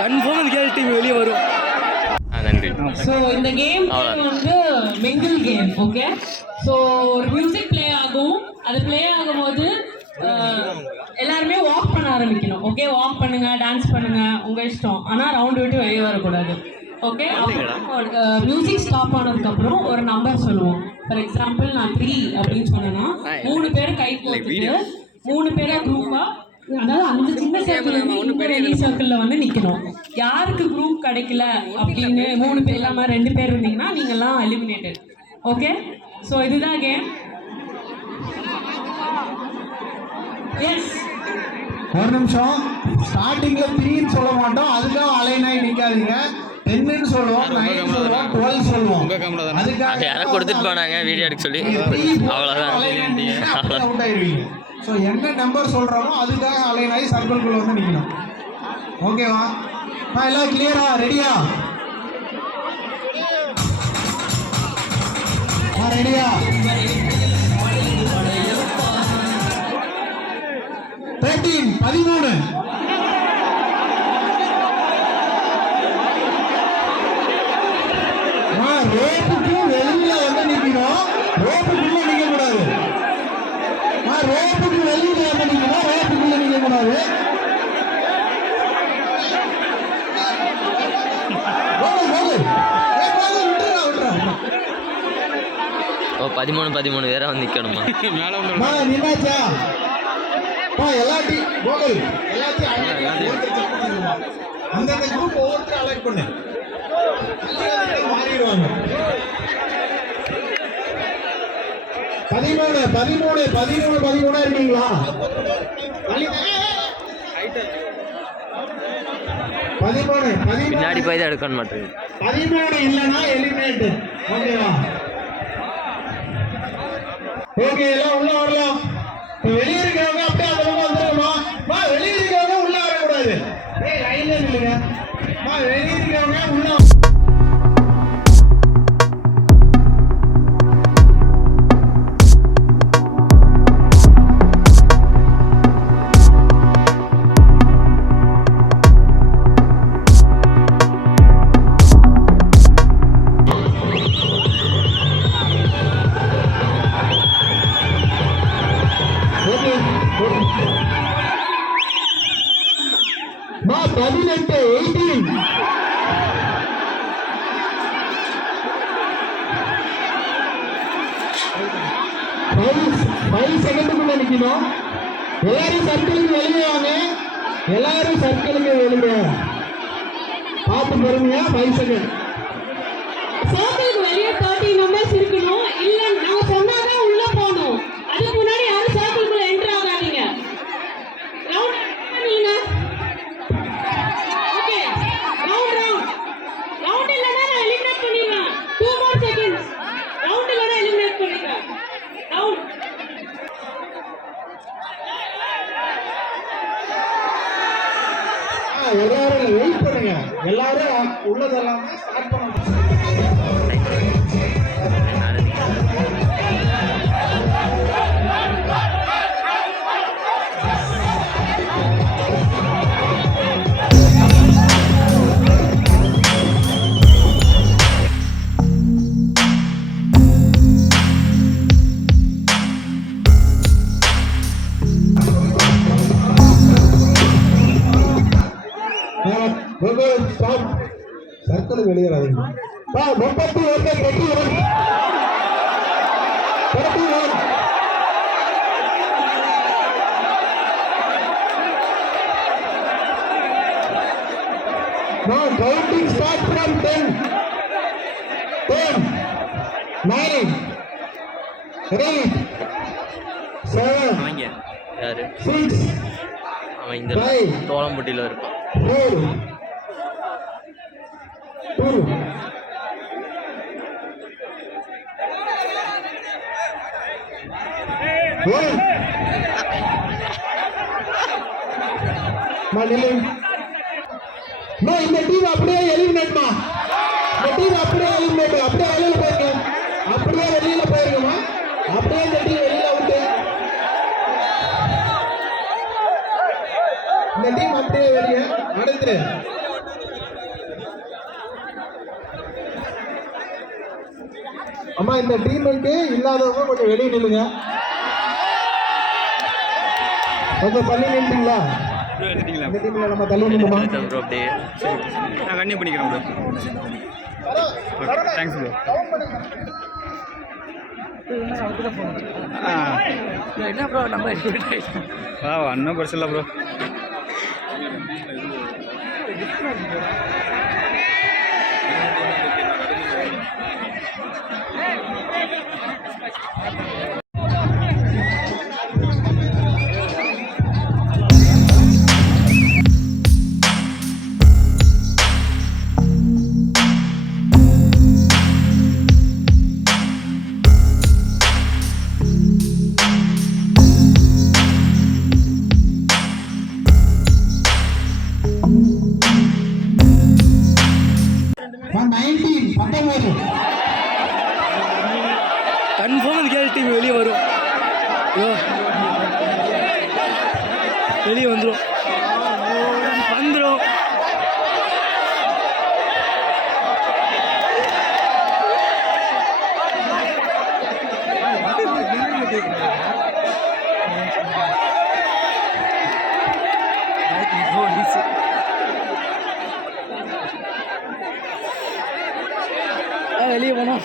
Confirm girl team வெளியே வரும். நன்றி. ஸோ இந்த கேம் வந்து மிங்கிள் கேம். ஓகே, ஸோ ஒரு மியூசிக் ப்ளே ஆகும். அது ப்ளே ஆகும்போது எல்லாருமே வாக் பண்ண ஆரம்பிக்கணும். ஓகே, வாக் பண்ணுங்க, டான்ஸ் பண்ணுங்க, உங்க இஷ்டம். ஆனால் ரவுண்ட் விட்டு வெளியே வரக்கூடாது. ஓகே, மியூசிக் ஸ்டாப் ஆனதுக்கப்புறம் ஒரு நம்பர் சொல்லுவோம். ஃபார் எக்ஸாம்பிள் நான் 3 அப்படின்னு சொன்னேன்னா 3 பேர் கை போட்டுட்டு 3 பேரை குரூப்பா, அதாவது அந்த சின்ன சர்க்கிள்ல வந்து நிக்கணும். யாருக்கு குரூப் கிடைக்கல அப்படின்னு 3 பேர் இல்லாம 2 பேர் இருந்தீங்கன்னா நீங்க எல்லாம் எலிமினேட்டட். ஓகே, சோ இதுதான் கேம். எஸ், ஒரு நிமிஷம். ஸ்டார்டிங்ல 3ன்னு சொல்ல மாட்டோம், அதுக்காக அலைனாய் நிக்காதீங்க. 10ன்னு சொல்லுவோம், 9 சொல்லுவோம், 12 சொல்லுவோம். அதுக்காக யாரோ கொடுத்துட்டு போனாங்க வீடியோ எடுக்க சொல்லி, அவ்வளவுதான் அவுட் ஆயிருவீங்க. ஸோ என்ன நம்பர் சொல்கிறோமோ அதுக்காக அலைனாகி சர்க்கிள்குள்ளே வந்து நிற்கணும். ஓகேவா? எல்லாம் கிளியரா? ரெடியா? ரெடியா? 13 ரோப்புக்கு வெளியில வந்து நிற்கணும். ரோப்புக்குள்ள நிற்க கூடாது. ரோப்புக்கு வெளியில வந்து நிற்கணும், ரோப்புக்குள்ள நிற்க கூடாது. 13 வேற வந்து நிக்கணுமா? நின்னாச்சா? அந்த குரூப் ஒவ்வொருத்தரும் அலர்ட் பண்ணு, மாறிடுவாங்க. 13 இருக்கீங்களா? 13 பின்னாடி போய் தான் எடுக்கணும் மாட்டேங்குது. 13 இல்லைன்னா எலிமினேட். ஓகேவா? ஓகே, எல்லாம் உள்ள வரலாம். வெளியே இருக்கிறவங்க அப்படியே அந்த பக்கம் வந்துருக்கமா? வெளியே இருக்கிறவங்க உள்ள வரக்கூடாது. லைன்ல இல்லைங்க. வெளியே இருக்கிறவங்க உள்ள செகண்டுக்குள்ள நிக்கணும். எல்லாரும் சர்க்கிளுக்கு வெளியே வாங்க. எல்லாரும் சர்க்கிளுக்கு வெளியே பார்த்து பொறுமையா. 5 செகண்ட். சர்க்கிளுக்கு வெளியே 30 நம்பர்ஸ் இருக்கணும். இல்ல நான் சொன்னாதான் உள்ள போகணும். அதுக்கு முன்னாடி யாரும் சர்க்கிளுக்குள்ள என்டர் ஆகாதீங்க. ரவுண்ட் பண்ணுங்க. ஓகே, ரவுண்ட் இல்லனா நான் எலிமினேட் பண்ணிடுவேன். 2 more seconds. ரவுண்ட் இல்லனா எலிமினேட் பண்ணிடுங்க. ரவுண்ட் எல்லாரும் வெயிட் பண்ணுங்க. எல்லாரும் உள்ளதெல்லாம் ஸ்டார்ட் பண்ணணும். Circle வெளியேறாதீங்க. 31 Now counting start from 10. 10, 9, 8, 7, 6, அவன் இந்த தோளம்பட்டியில இருப்பான். 4, 2, 1. இந்த டீம் அப்படியே எலிமினேட்மா. இந்த டீம் அப்படியே எலிமினேட். அப்படியே வெளியில போயிருங்க. அப்படியே வெளியில அப்படியே இந்த டீம் வெளியில அவுட்டு. இந்த டீம் அப்படியே வெளியே. அடுத்து அம்மா இந்த டீமுக்கு இல்லாதவங்க கொஞ்சம் வெளியே நில்லுங்க. கொஞ்சம் தள்ளி நின்றீங்களா? இந்த டீம்ல நம்ம தள்ளி நின்றுமா? ப்ரோ அப்படியே நான் கண்டினியூ பண்ணிக்கிறேன் ப்ரோ. Thanks bro. என்ன ப்ரோ நம்ம ஒன்றும் பிரச்சனை இல்லை ப்ரோ. கன்ஃபார்ம் அந்த கேள் டீம் வெளியே வரும். வெளியே வந்துடும். வெளியே போனோம்.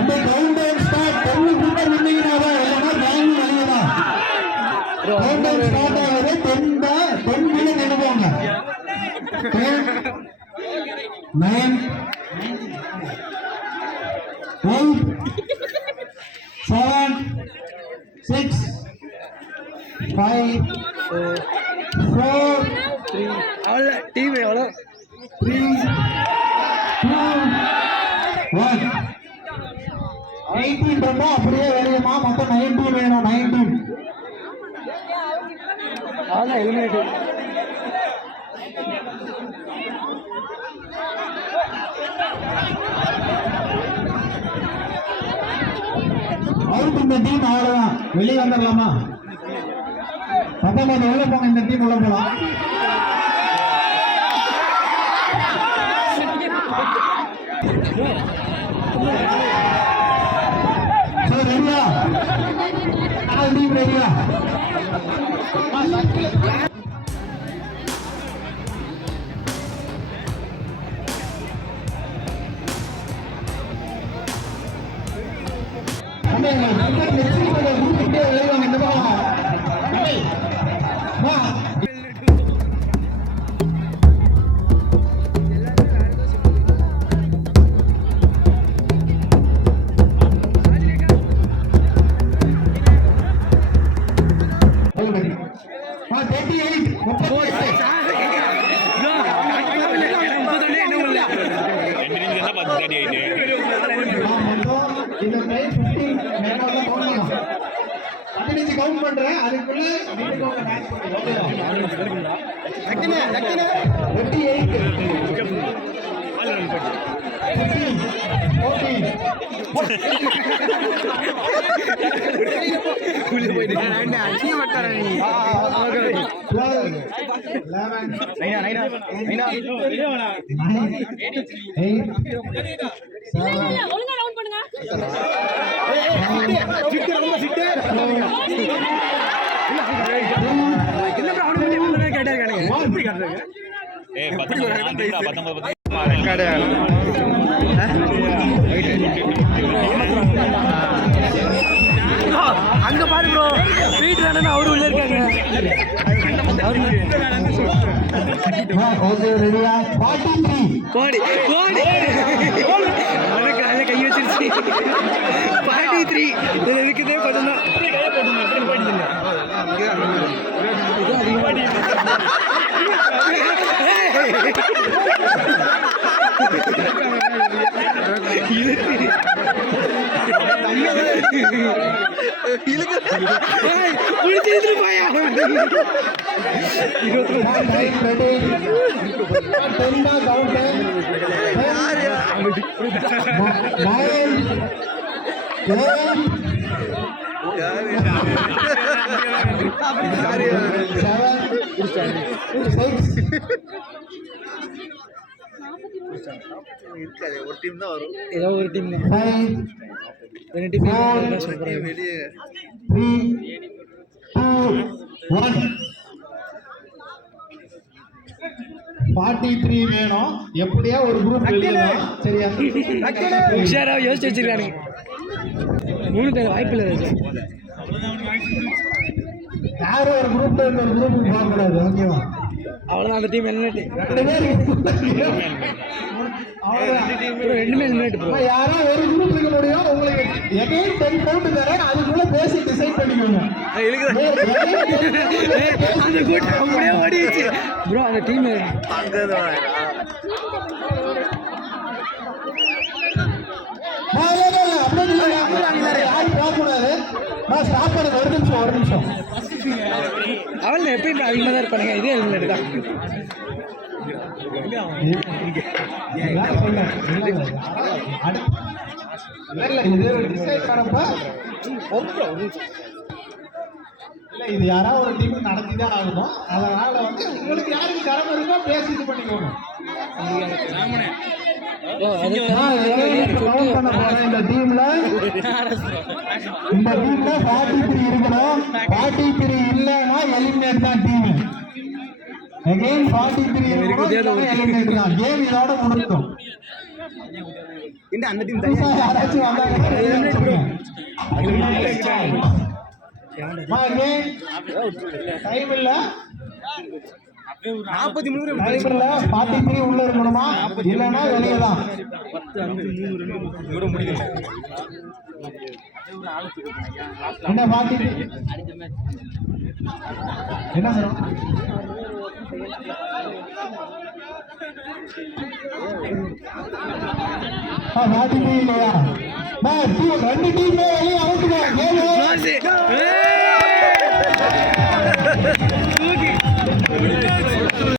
அந்த கவுண்டர் ஸ்டார்ட் 10 மீட்டர் நின்னீங்கனா இல்லனா பேங்க் வெளியடா. கவுண்டர் ஸ்டார்ட் ஆகுது 10 மீட்டர் நின்னுவாங்க. 9 8 7 6 5 4 3 அவ்வளோ டீம் எவ்வளோ 3 2 1 18 இருந்தா அப்படியே வெளியமா. மொத்தம் 19 வேணும். 19 அவ்வளோ எலிமினேட். அவுட் இந்த டீம். அவ்வளவுதான், வெளியே வந்துடலாமா? 19 உள்ள போங்க. இந்த டீம் உள்ள போலாம். ரெடியா? டீம் ரெடியா? கவுண்ட் பண்றேன். அதுக்குள்ள அங்க பாரு ப்ரோ, வீட்டு வேணும்னு அவரு உள்ள இருக்காங்க. கை வச்சிருச்சு. 43 இருக்குதே கொஞ்சம் தான். இருக்காது ஒரு டீம் தான் வரும் ஏதோ ஒரு டீம் ரெண்டு டீம் வெளியே 43 வேணும். எப்படியா ஒரு குரூப் எழுதணும். சரியா? உஷாரா யோசிச்சு வச்சிருக்கானுங்க. 3 பேர் வாய்ப்பு இல்லை. யாரும் ஒரு குரூப்ல இருந்து ஒரு குரூப்புக்கு போகக்கூடாது. ஓகேவா? அவ்வளோதான் அந்த டீம் எலிமினேட். 2 eliminate bro. யாரோ ஒரு குரூப் இருக்க முடியும். உங்களுக்கு எகைன் 10 கவுண்ட் தரேன். அதுக்குள்ள பேசி டிசைட் பண்ணிக்கோங்க. அந்த கூட்டம் அப்படியே ஓடிச்சு ப்ரோ. அந்த டீம் யாரும் போகக்கூடாது. ஸ்டாப் பண்ணுங்க. ஒரு நிமிஷம். அவள் எப்பயும் அதிகமாக தான் இருப்பானுங்க. இதே எலிமினேட் தான். இது யாராவது ஒரு டீம் நடத்திதான் ஆகணும். அதனால வந்து உங்களுக்கு யாருக்கு திறமை இருக்கோ பேசி இது பண்ணிக்கோங்க. இந்த டீம்ல 43 இருக்கணும். 43 இல்லைன்னா எலிமினேட் தான் டீம். Again 43 எலிமினேட் தான். கேம் இதோட முடிஞ்சிடும். இந்த அந்த டீம் யாராச்சும் வந்தாங்கன்னா டைம் இல்ல. 43 உள்ள இருக்கணுமா இல்லைன்னா வெளியே தான். என்ன 43 என்ன சார்? 43 இல்லையா? 2 டீம் வெளியே அவுட்டுங்க.